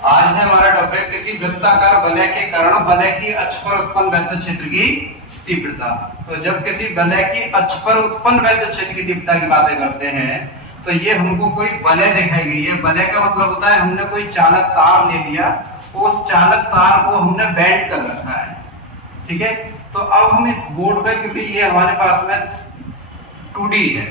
आज है हमारा टॉपिक किसी वृत्ताकार वलय के कारण वलय की अक्ष पर उत्पन्न वैद्युत क्षेत्र की तीव्रता। तो जब किसी वलय की अक्ष पर उत्पन्न वैद्युत क्षेत्र की तीव्रता की बातें करते हैं तो ये हमको कोई वलय दिखाई गई है। वलय का मतलब होता है हमने कोई चालक तार ले लिया, उस चालक तार को हमने बेंड कर रखा है, ठीक है। तो अब हम इस बोर्ड पे, क्योंकि ये हमारे पास में 2D है,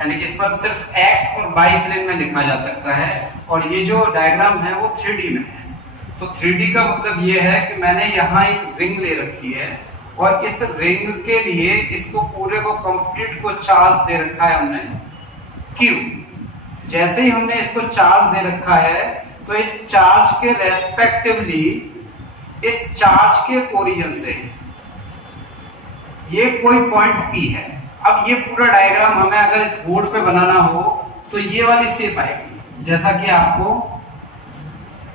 यानी कि इस पर सिर्फ x और y प्लेन में लिखा जा सकता है, और ये जो डायग्राम है वो 3D में है। तो 3D का मतलब ये है कि मैंने यहाँ एक रिंग ले रखी है और इस रिंग के लिए इसको पूरे को कंप्लीट को चार्ज दे रखा है हमने Q। जैसे ही हमने इसको चार्ज दे रखा है तो इस चार्ज के रेस्पेक्टिवली इस चार्ज के ओरिजिन से ये कोई पॉइंट P है। अब ये पूरा डायग्राम हमें अगर इस बोर्ड पे बनाना हो तो ये वाली शेप आएगी, जैसा कि आपको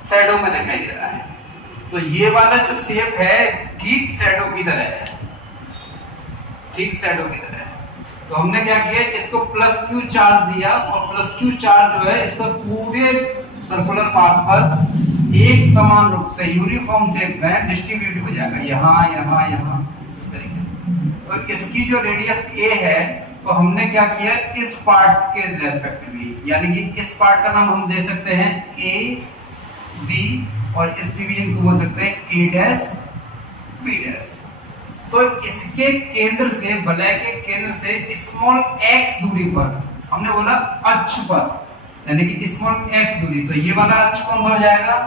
शैडो में दिखाई दे रहा है। तो ये वाला जो शेप है ठीक शैडो की तरह है, ठीक शैडो की तरह है। तो हमने क्या किया, इसको +Q चार्ज दिया और +Q चार्ज जो है इसको पूरे सर्कुलर पाथ पर एक समान रूप से यूनिफॉर्म शेप में डिस्ट्रीब्यूट हो जाएगा, यहाँ यहाँ यहाँ इस तरीके से। तो इसकी जो रेडियस a है तो हमने क्या किया, इस पार्ट के रेस्पेक्टिवली, यानी कि इस पार्ट का नाम हम दे सकते हैं a b और इस डिवीजन को बोल सकते हैं a डैश b डैश। तो इसके केंद्र से, वलय के केंद्र से स्मॉल x दूरी पर, हमने बोला अक्ष पर, यानी कि स्मॉल x दूरी, तो ये वाला अक्ष कौन सा हो जाएगा,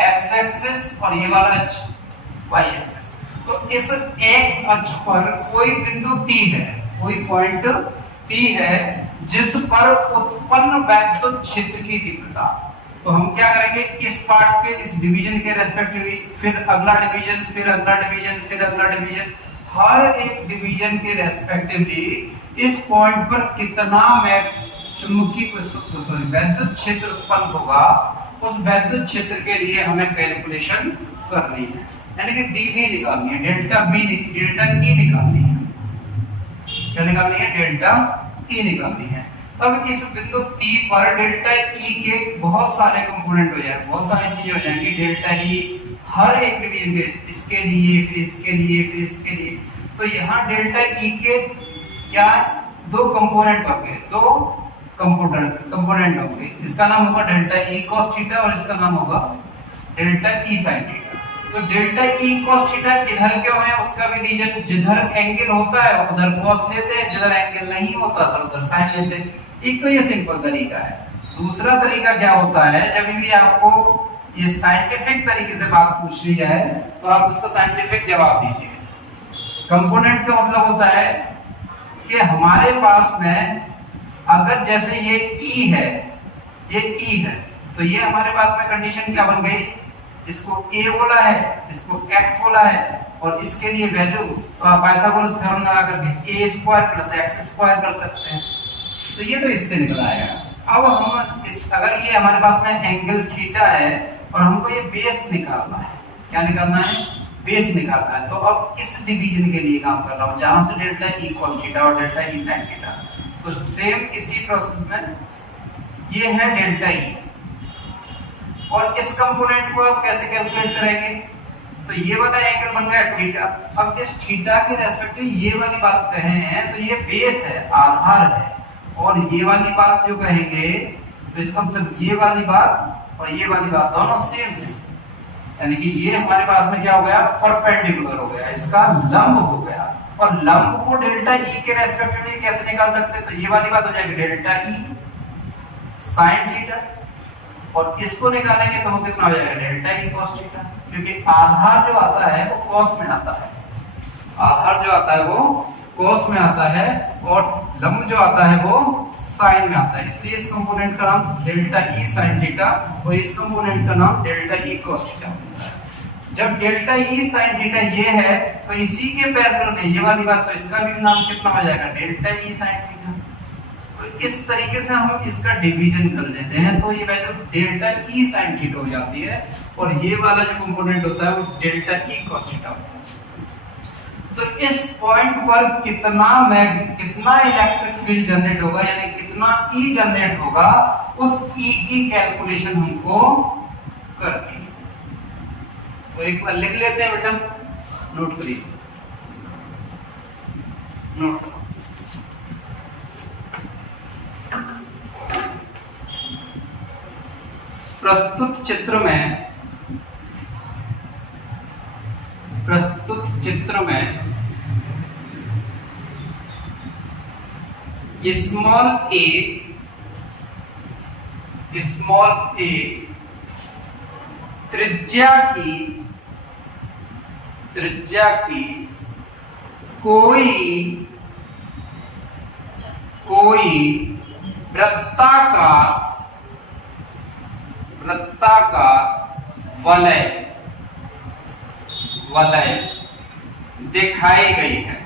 x एक्सिस, और ये वाला अक्ष y एक्सिस। तो इस x अक्ष पर कोई बिंदु P है, कोई पॉइंट P है जिस पर उत्पन्न वैद्युत क्षेत्र की तीव्रता। तो हम क्या करेंगे, इस पार्ट के, इस डिवीजन के रेस्पेक्टिवली, फिर अगला डिवीजन, फिर अगला डिवीजन, फिर अगला डिवीजन, हर एक डिवीजन के रेस्पेक्टिवली इस पॉइंट पर कितना चुंबकीय वैद्युत क्षेत्र उत्पन्न होगा, उस वैद्युत क्षेत्र के लिए हमें कैलकुलेशन करनी है, यानी कि dV निकालनी है, डेल्टा E निकालनी है। क्या निकालनी है, डेल्टा E निकालनी है। तब इस बिंदु P पर डेल्टा E के बहुत सारे कंपोनेंट हो जाएंगे, बहुत सारी चीजें हो जाएंगी। डेल्टा E हर एक डिवीजन के, इसके लिए, फिर इसके लिए, फिर इसके लिए। तो यहाँ डेल्टा E के क्या, दो कंपोनेंट होंगे, दो कंपोनेंट होंगे। इसका नाम होगा डेल्टा E cos थीटा और इसका नाम होगा डेल्टा E sin थीटा। तो डेल्टा E cos थीटा इधर क्यों है, उसका भी रीजन, जिधर एंगल होता है उधर cos लेते हैं, जिधर एंगल नहीं होता तो उधर sin लेते हैं। एक तो ये सिंपल तरीका है। दूसरा तरीका क्या होता है, जब भी आपको ये साइंटिफिक तरीके से बात पूछ ली जाए तो आप उसका साइंटिफिक जवाब दीजिए। कंपोनेंट का मतलब होता है कि हमारे पास में अगर जैसे ये E है, ये E है, तो ये हमारे पास में कंडीशन क्या बन गई, इसको a बोला है, इसको x बोला है, और इसके लिए वैल्यू तो आप पाइथागोरस थ्योरम लगा करके a² + x² कर सकते हैं। तो ये तो इससे निकल आएगा। अब हम इस, अगर ये हमारे पास में एंगल थीटा है और हमको ये बेस निकालना है, क्या निकालना है, बेस निकालना है। तो अब इस डिवीजन के लिए काम कर रहा हूँ जहां से डेल्टा E cos थीटा और डेल्टा E sin थीटा। तो सेम इसी प्रोसेस में ये है डेल्टा E, और इस कंपोनेंट को आप कैसे कैलकुलेट करेंगे, तो ये वाला एंगल बन गया थीटा। अब इस थीटा के रेस्पेक्टिव ये वाली बात कहे हैं तो ये बेस है, आधार है, और ये वाली बात जो कहेंगे तो इसका मतलब ये वाली बात और ये वाली बात दोनों सेम है, यानी कि ये हमारे पास में क्या हो गया, परपेंडिकुलर हो गया, इसका लंब हो गया। और लंब को डेल्टा E के रेस्पेक्टिवली कैसे निकाल सकते हैं, तो ये वाली बात हो जाएगी डेल्टा E sin थीटा, और इसको निकालेंगे तो वो कितना हो जाएगा, डेल्टा E cos थीटा, क्योंकि आधार जो आता है वो cos में आता है, आधार जो आता है वो cos में आता है, और लंब जो आता है वो sin में आता है। इसलिए इस कंपोनेंट का नाम डेल्टा E sin थीटा और इस कंपोनेंट का नाम डेल्टा E cos थीटा होता है। जब डेल्टा E sin थीटा ये है तो इसी के पैरेलल में ये वाली बात, तो इसका भी नाम कितना हो जाएगा, डेल्टा E sin थीटा। तो इस तरीके से हम इसका डिवीजन कर लेते हैं, तो ये value delta E sin theta हो जाती है, और ये वाला जो कंपोनेंट होता है वो डेल्टा E cos थीटा होता है। तो इस पॉइंट पर कितना इलेक्ट्रिक फील्ड जनरेट होगा, यानी कितना ई जनरेट होगा, उस ई की कैलकुलेशन हमको करनी है। तो एक बार लिख लेते हैं बेटा, नोट करिए, नोट। प्रस्तुत चित्र में स्मॉल ए त्रिज्या की कोई वृत्ताकार वलय दिखाई गई है,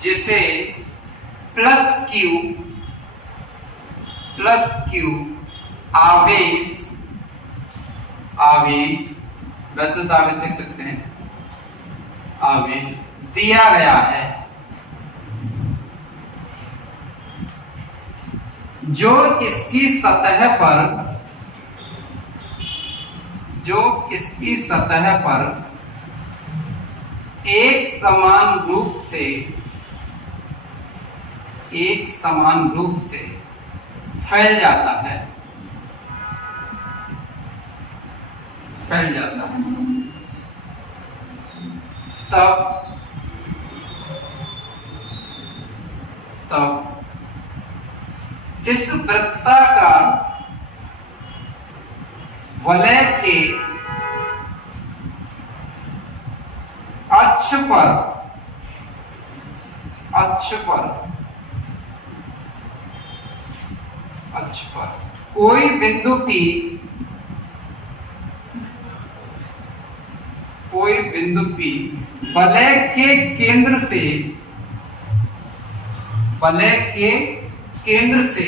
जिसे प्लस क्यू आवेश विद्युत आवेश लिख सकते हैं, आवेश दिया गया है, जो इसकी सतह पर एक समान रूप से फैल जाता है, तब इस वृत्ताकार वलय के अक्ष पर कोई बिंदु P वलय के केंद्र से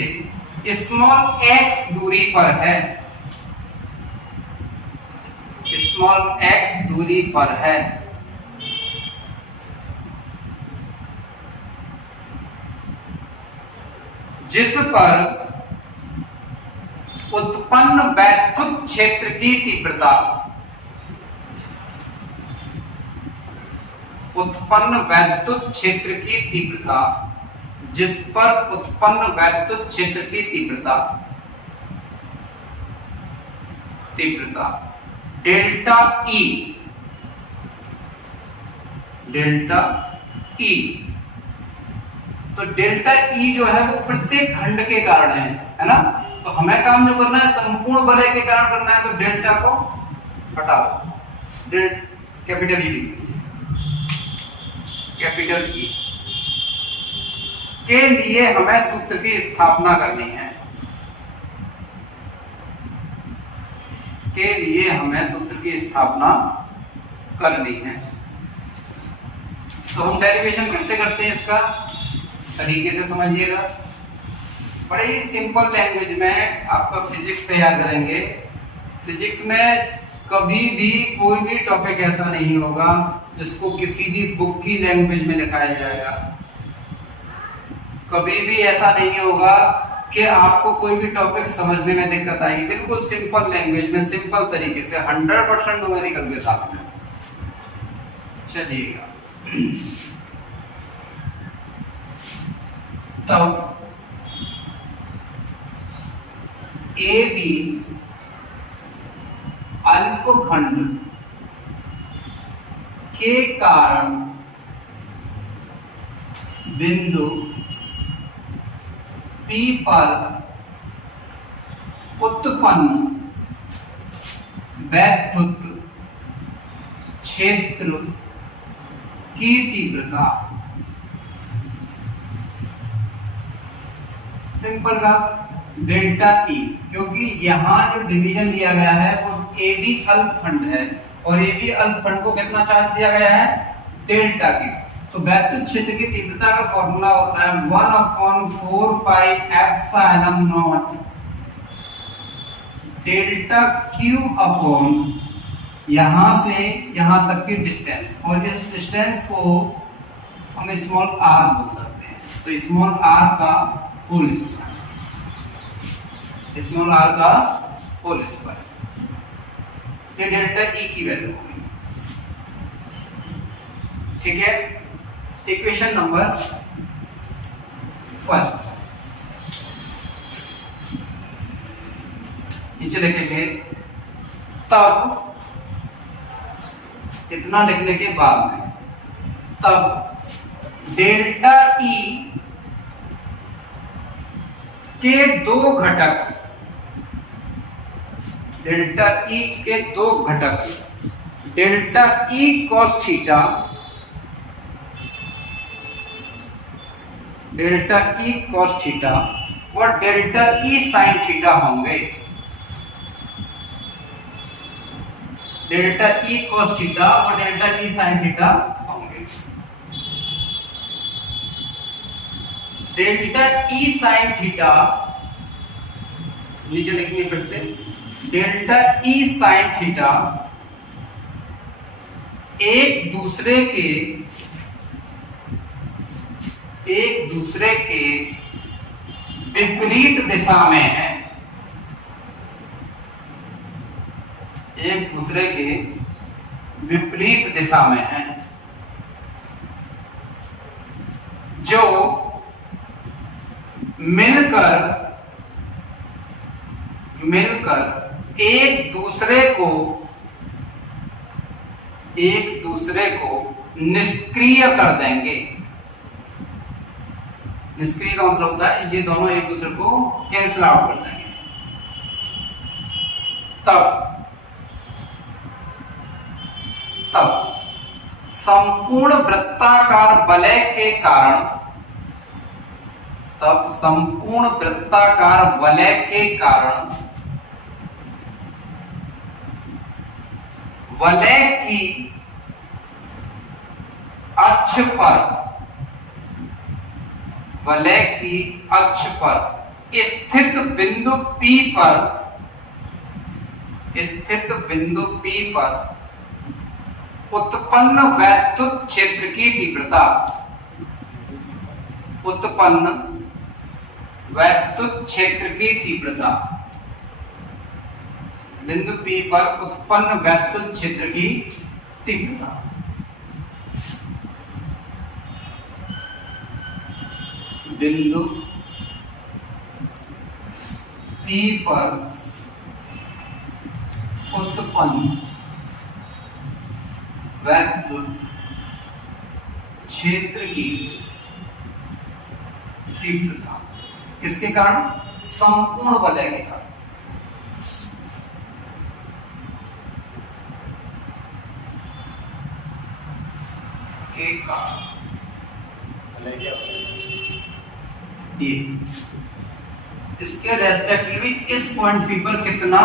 स्मॉल x दूरी पर है, जिस पर उत्पन्न वैद्युत क्षेत्र की तीव्रता जिस पर उत्पन्न वैद्युत क्षेत्र की तीव्रता डेल्टा ई, तो डेल्टा ई जो है वो प्रत्येक खंड के कारण है ना। तो हमें काम जो करना है संपूर्ण वलय के कारण करना है, तो डेल्टा को हटा दो, कैपिटल ई लिख दीजिए, कैपिटल ई के लिए हमें सूत्र की स्थापना करनी है, तो हम डेरिवेशन कैसे करते हैं इसका, तरीके से समझिएगा। बड़े ही सिंपल लैंग्वेज में आपका फिजिक्स तैयार करेंगे। फिजिक्स में कभी भी कोई भी टॉपिक ऐसा नहीं होगा जिसको किसी भी बुक की लैंग्वेज में लिखाया जाएगा। कभी भी ऐसा नहीं होगा कि आपको कोई भी टॉपिक समझने में दिक्कत आएगी। बिल्कुल सिंपल लैंग्वेज में, सिंपल तरीके से 100% न्यूमेरिकल के साथ में चलिएगा। तब ए बी अल्पखंड के कारण बिंदु P पर उत्पन्न वैद्युत क्षेत्र की तीव्रता, सिंपल का डेल्टा ई, क्योंकि यहाँ जो डिवीजन दिया गया है वो ए बी अल्पखंड है और ए बी अल्पखंड को कितना चार्ज दिया गया है, डेल्टा की। तो वैद्युत क्षेत्र की तीव्रता का फॉर्मूला होता है 1/4 pi epsilon not delta Q upon यहां से यहां तक की डिस्टेंस, और इस डिस्टेंस को हम स्मॉल आर बोल सकते हैं। तो स्मॉल आर का होल स्क्वायर, स्मॉल आर का होल स्क्वायर, ये डेल्टा ई की वैल्यू होगी। ठीक है, इक्वेशन नंबर फर्स्ट नीचे लिखेंगे। तब इतना लिखने के बाद में तब डेल्टा ई के दो घटक, डेल्टा ई के दो घटक, delta E cos theta, delta E cos theta और डेल्टा ई साइन थीटा होंगे। डेल्टा ई कॉस थीटा और डेल्टा ई साइन थीटा होंगे। डेल्टा ई साइन थीटा नीचे लिखेंगे फिर से, डेल्टा ई साइन थीटा एक दूसरे के विपरीत दिशा में है, एक दूसरे के विपरीत दिशा में है, जो मिलकर एक दूसरे को निष्क्रिय कर देंगे। निष्क्रिय का मतलब होता है ये दोनों एक दूसरे को कैंसिल आउट कर देंगे। तब संपूर्ण वृत्ताकार वलय के कारण, तब संपूर्ण वृत्ताकार वलय के कारण वलय की अक्ष पर, वलय की अक्ष पर स्थित बिंदु P पर उत्पन्न वैद्युत क्षेत्र की तीव्रता, उत्पन्न वैद्युत क्षेत्र की तीव्रता, बिंदु P पर उत्पन्न वैद्युत क्षेत्र की तीव्रता, बिंदु P पर उत्पन्न वैद्युत क्षेत्र की तीव्रता, किसके कारण? संपूर्ण वलय के कारण। इसके रेस्पेक्टिवली इस पॉइंट P पर कितना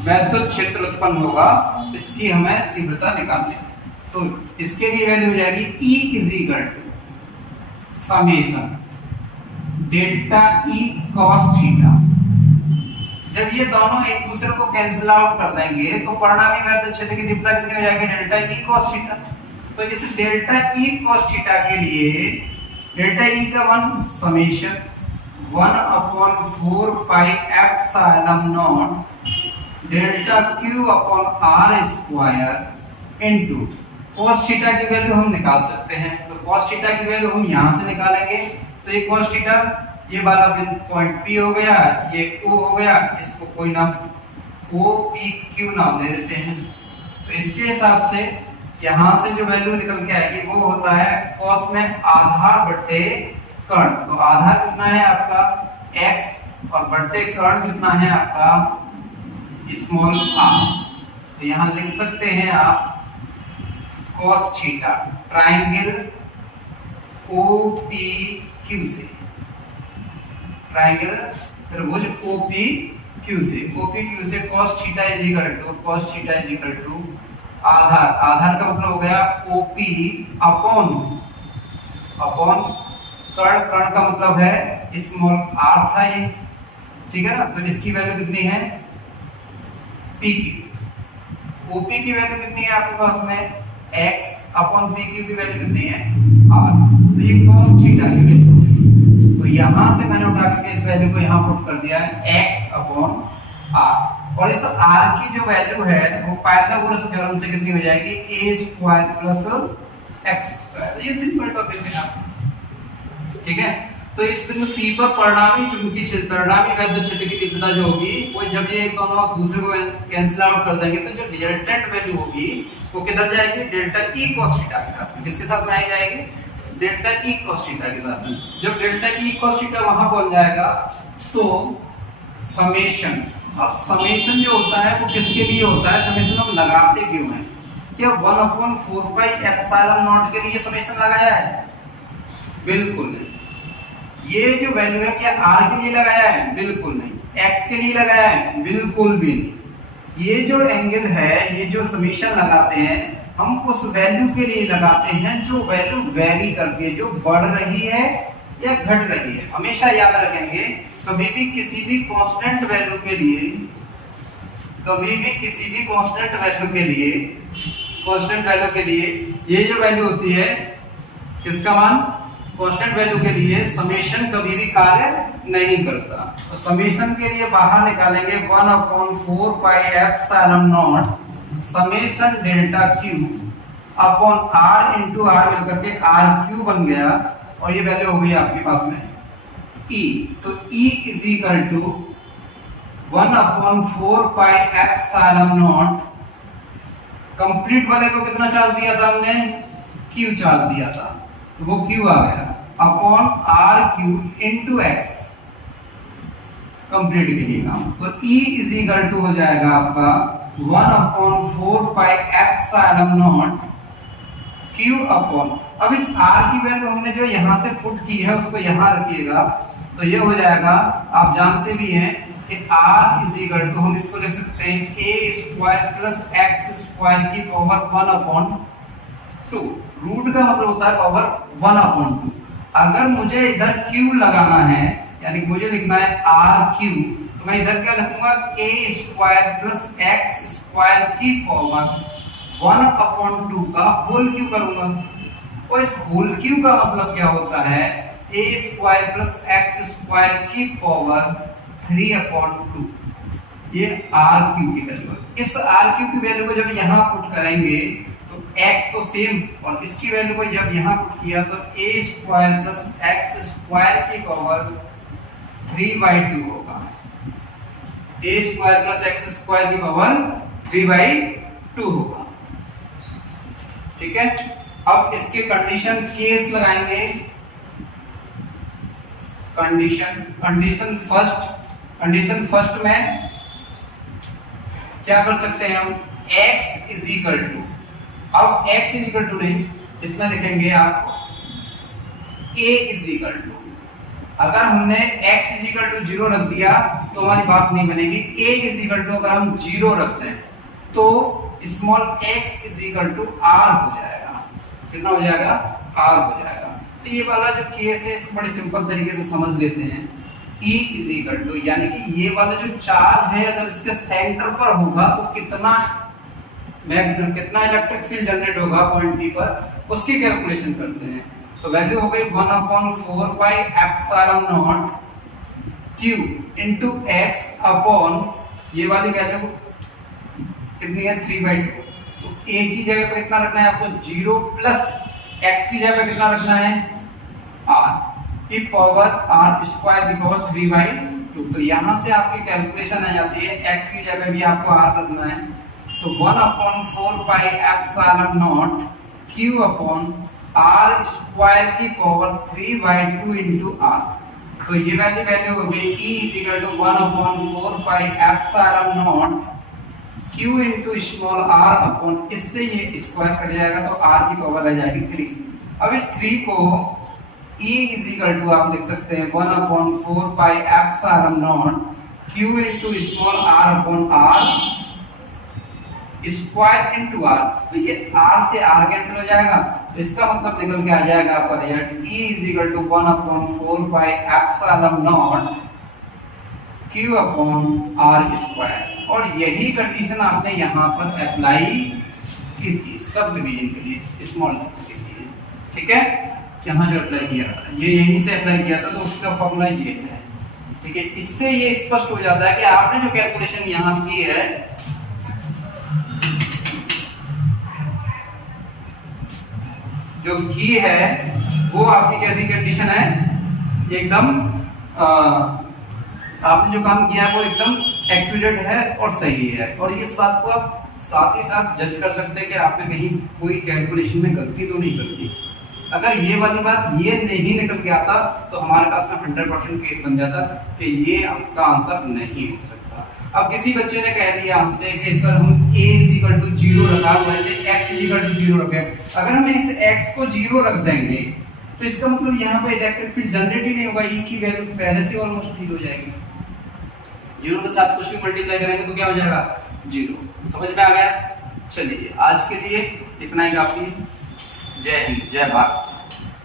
वैद्युत क्षेत्र उत्पन्न होगा, इसकी हमें तीव्रता निकालनी है। तो इसके लिए वैल्यू हो जाएगी E is equal to summation delta E cos theta. जब ये दोनों एक दूसरे को कैंसिल आउट कर देंगे तो परिणामी वैद्युत क्षेत्र की तीव्रता कितनी हो जाएगी? Delta E cos theta. तो इस डेल्टा E cos थीटा के लिए डेल्टा E का one summation 1/4 pi epsilon not delta Q upon R square into cos theta की वैल्यू हम निकाल सकते हैं। तो cos थीटा की वैल्यू हम यहां से निकालेंगे। तो ये cos थीटा ये वाला पॉइंट P हो गया, ये O हो गया, इसको कोई नाम OPQ नाम दे देते हैं। तो इसके हिसाब से यहां से जो वैल्यू निकल के आएगी वो होता है cos में आधार बटे कर्ण। तो आधार कितना है आपका x और बटे कर्ण कितना है आपका स्मॉल r। तो यहां लिख सकते हैं आप cos थीटा ट्रायंगल OPQ से, ट्रायंगल त्रिभुज OPQ से cos theta is equal to आधार का मतलब हो गया OP अपॉन कर्ण का मतलब है स्मॉल r था ये, ठीक है ना। तो इसकी वैल्यू कितनी है पी क्यू। ओपी की वैल्यू कितनी है आपके पास में x अपॉन पी क्यू की वैल्यू कितनी है r। तो ये cos थीटा की वैल्यू, तो यहां से मैंने उठा के इस वैल्यू को यहां पुट कर दिया है x अपॉन r। और इस r की जो वैल्यू है वो पाइथागोरस थ्योरम से कितनी हो जाएगी a square plus x square. ये सिंपल टॉपिक है आपका, ठीक है। तो इस बिंदु P पर परिणामी चुंबकीय क्षेत्र, परिणामी वैद्युत क्षेत्र की तीव्रता जो होगी वो जब ये दोनों दूसरे को कैंसिल आउट कर देंगे तो जो रिजल्टेंट वैल्यू होगी वो किधर जाएगी डेल्टा E cos थीटा के साथ में। किसके साथ में आई जाएगी डेल्टा E cos थीटा के साथ में। जब डेल्टा E cos थीटा वहां पहुंच जाएगा तो समेशन, अब समेशन जो होता है वो किसके लिए होता है, समेशन हम लगाते क्यों हैं, क्या 1/4 पाई एप्सिलॉन नॉट के लिए समेशन लगाया है? बिल्कुल नहीं। ये जो वैल्यू है क्या r के लिए लगाया है? बिल्कुल नहीं। x के लिए लगाया है? बिल्कुल भी नहीं। ये जो एंगल है, ये जो समीशन लगाते हैं हम उस वैल्यू के लिए लगाते हैं जो वैल्यू वेरी करती है, जो बढ़ रही है या घट रही है। हमेशा याद रखेंगे कभी भी किसी भी कांस्टेंट वैल्यू के लिए, कभी भी किसी भी कांस्टेंट वैल्यू के लिए, कांस्टेंट वैल्यू के लिए ये जो वैल्यू होती है किसका मान, कांस्टेंट वैल्यू के लिए समेशन कभी भी कार्य नहीं करता। तो समेशन के लिए बाहर निकालेंगे 1/4 pi epsilon not summation delta Q upon r into r मिलकर के RQ बन गया और ये वैल्यू हो गई आपके पास में E। तो E is equal to 1/4 pi epsilon not, complete वाले को कितना चार्ज दिया था हमने, Q चार्ज दिया था तो वो Q आ गया upon RQ into x, complete के लिए काम। तो E इज इक्वल टू हो जाएगा आपका 1/4 pi epsilon not Q upon, अब इस R की वैल्यू हमने जो यहां से पुट की है उसको यहां रखिएगा तो ये हो जाएगा, आप जानते भी हैं कि R इज इक्वल टू, हम इसको लिख सकते हैं a square plus x square की पावर 1/2। रूट का मतलब होता है पावर 1/2। अगर मुझे इधर Q लगाना है यानी मुझे लिखना है RQ, तो मैं इधर क्या लिखूंगा a square plus x square की पावर 1/2 का होल क्यू करूंगा। और इस होल क्यू का मतलब क्या होता है, a square plus x square की पावर 3/2। ये RQ की वैल्यू है। इस RQ की वैल्यू को जब यहां पुट करेंगे तो x तो सेम, और इसकी वैल्यू को जब यहां पुट किया तो a square plus x square की पावर 3/2 होगा। a square plus x square की पावर 3/2 होगा, ठीक है। अब इसके कंडीशन केस लगाएंगे, कंडीशन फर्स्ट में क्या कर सकते हैं हम, x इज इक्वल टू, अब x इज इक्वल टू नहीं, इसमें लिखेंगे आप a इज इक्वल टू। अगर हमने x इज इक्वल टू 0 रख दिया तो हमारी बात नहीं बनेगी। a इज इक्वल टू अगर हम 0 रखते हैं तो small x is equal to r हो जाएगा। कितना हो जाएगा, r हो जाएगा। तो ये वाला जो केस है इसको बड़ी सिंपल तरीके से समझ लेते हैं। E इज इक्वल टू यानी कि ये वाला जो चार्ज है अगर इसके सेंटर पर होगा तो कितना इलेक्ट्रिक फील्ड जनरेट होगा पॉइंट P पर, उसकी कैलकुलेशन करते हैं। तो वैल्यू हो गई 1/4 pi epsilon not Q into x upon ये वाली वैल्यू कितनी है 3/2। तो a की जगह पे कितना रखना है आपको 0 प्लस x की जगह पे कितना रखना है r की पावर r स्क्वायर की पावर 3/2। तो यहां से आपकी कैलकुलेशन आ जाती है, x की जगह भी आपको r रखना है। तो 1/4 pi epsilon not Q upon r square की पावर 3/2 इनटू r। तो ये वैल्यू हो गई E is equal to 1/4 pi epsilon not Q into small r upon, इससे ये स्क्वायर कट जाएगा तो r की पावर रह जाएगी 3। अब इस 3 को E इज इक्वल टू आप लिख सकते हैं 1/4 pi epsilon not Q into small r upon r square into r। तो ये r से r कैंसिल हो जाएगा तो इसका मतलब निकल के आ जाएगा आपका result E is equal to 1/4 pi epsilon not Q upon R square, और यही कंडीशन आपने यहाँ पर अप्लाई की थी सब डिवीजन के लिए, स्मॉल नंबर के लिए, ठीक है। यहाँ जो अप्लाई किया था ये यहीं से अप्लाई किया था, तो उसका फॉर्मूला ये है, ठीक है। इससे ये स्पष्ट हो जाता है कि आपने जो कैलकुलेशन यहाँ की है जो की है वो आपकी कैसी कंडीशन है, एकदम आपने जो काम किया है वो एकदम एक्यूरेट है और सही है। और इस बात को आप साथ ही साथ जज कर सकते हैं कि आपने कहीं कोई कैलकुलेशन में गलती तो नहीं कर दी। अगर ये वाली बात ये नहीं निकल के आता तो हमारे पास में 100% केस बन जाता कि ये आपका आंसर नहीं हो सकता। अब किसी बच्चे ने कह दिया हमसे कि सर हम a = 0 रखा, वैसे x = 0 रखे, अगर हम इस x को 0 रख देंगे तो इसका मतलब यहाँ पे इलेक्ट्रिक फील्ड जनरेट ही नहीं होगा, e की वैल्यू पहले से ऑलमोस्ट 0 हो जाएगी। 0 के साथ कुछ भी मल्टीप्लाई करेंगे तो क्या हो जाएगा 0। समझ में आ गया? चलिए आज के लिए इतना ही काफी। जय हिंद, जय भारत।